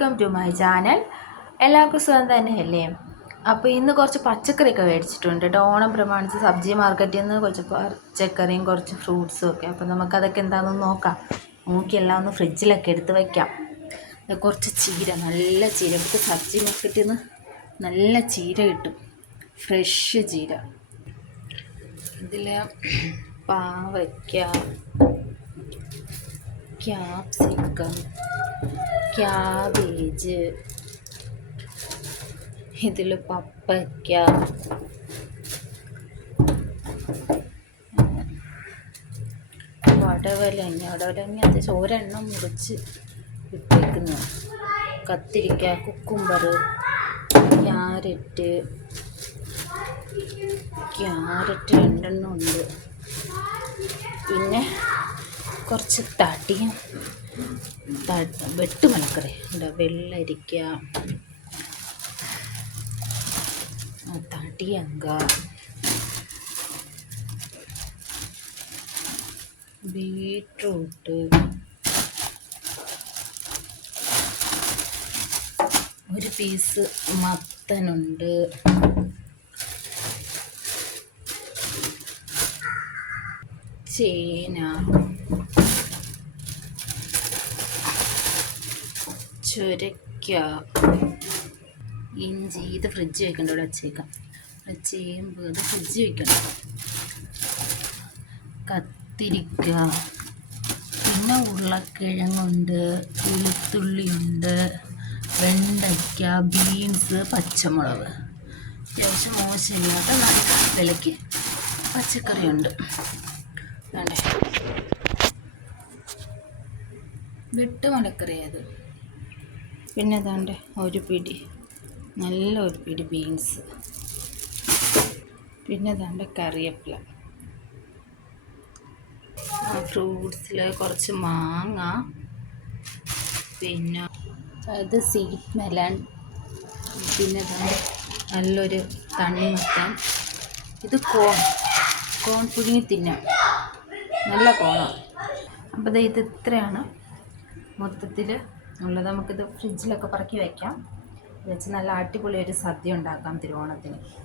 Welcome to my channel. എല്ലാവർക്കും സുഖം തന്നെയല്ലേ? അപ്പോൾ ഇന്ന് കുറച്ച് പച്ചക്കറിയൊക്കെ മേടിച്ചിട്ടുണ്ട് കേട്ടോ. ഓണം പ്രമാണിച്ച് സബ്ജി മാർക്കറ്റിൽ നിന്ന് കുറച്ച് പച്ചക്കറിയും കുറച്ച് ഫ്രൂട്ട്സും ഒക്കെ. അപ്പോൾ നമുക്കതൊക്കെ എന്താണെന്ന് നോക്കാം. നോക്കി എല്ലാം ഒന്ന് ഫ്രിഡ്ജിലൊക്കെ എടുത്ത് വയ്ക്കാം കുറച്ച് ചീര നല്ല ചീര. നമുക്ക് സബ്ജി മാർക്കറ്റിൽ നിന്ന് നല്ല ചീര കിട്ടും. ഫ്രഷ് ചീര. ഇതിൽ പാവയ്ക്ക ക്യാപ്സിക്കം ക്യാബേജ്. ഇതിൽ പപ്പയ്ക്ക. വടവലങ്ങ വടവലങ്ങ അത്യാവശ്യം ഒരെണ്ണം മുറിച്ച് ഇട്ടേക്കുന്നു. കത്തിരിക്ക കുക്കുംബർ ക്യാരറ്റ്. ക്യാരറ്റ് രണ്ടെണ്ണം ഉണ്ട്. പിന്നെ കുറച്ച് തടിയും വെട്ടുമലക്കറി ഉണ്ട് വെള്ളരിക്ക തടിയങ്ക ബീട്രൂട്ട് ഒരു പീസ് മത്തനുണ്ട് ചേന ചുരക്ക ഇഞ്ചി ഇത് ഫ്രിഡ്ജ് വെക്കണ്ട ഇവിടെ വച്ചേക്കാം. ചേമ്പ് ഇത് ഫ്രിഡ്ജ് വെക്കണം. കത്തിരിക്ക പിന്നെ ഉരുളക്കിഴങ്ങുണ്ട് വെളുത്തുള്ളിയുണ്ട് വെണ്ടയ്ക്ക ബീൻസ് പച്ചമുളക്. അത്യാവശ്യം മോശമില്ലാത്ത നല്ല വിലയ്ക്ക് പച്ചക്കറിയുണ്ട്. വേണ്ടേ? വിട്ട് മലക്കറി അത് പിന്നെ ഏതാണ്ട് ഒരു പിടി നല്ല ഒരു പിടി ബീൻസ്. പിന്നെ ഏതാണ്ട് കറിവേപ്പില. ഫ്രൂട്ട്സിൽ കുറച്ച് മാങ്ങ പിന്നെ അത് സീറ്റ് മെലൺ പിന്നെ നല്ലൊരു തണ്ണിമത്തൻ. ഇത് കോൺ കോൺ പുഴുങ്ങി തിന്നാം. നല്ല കോണാണ് അപ്പോൾ ഇത് ഇത്രയാണ് മൊത്തത്തിൽ ഉള്ളത് നമുക്കിത് ഫ്രിഡ്ജിലൊക്കെ പറക്കി വയ്ക്കാം വെച്ച് നല്ല അടിപൊളി ഒരു സദ്യ ഉണ്ടാക്കാം തിരുവോണത്തിന്.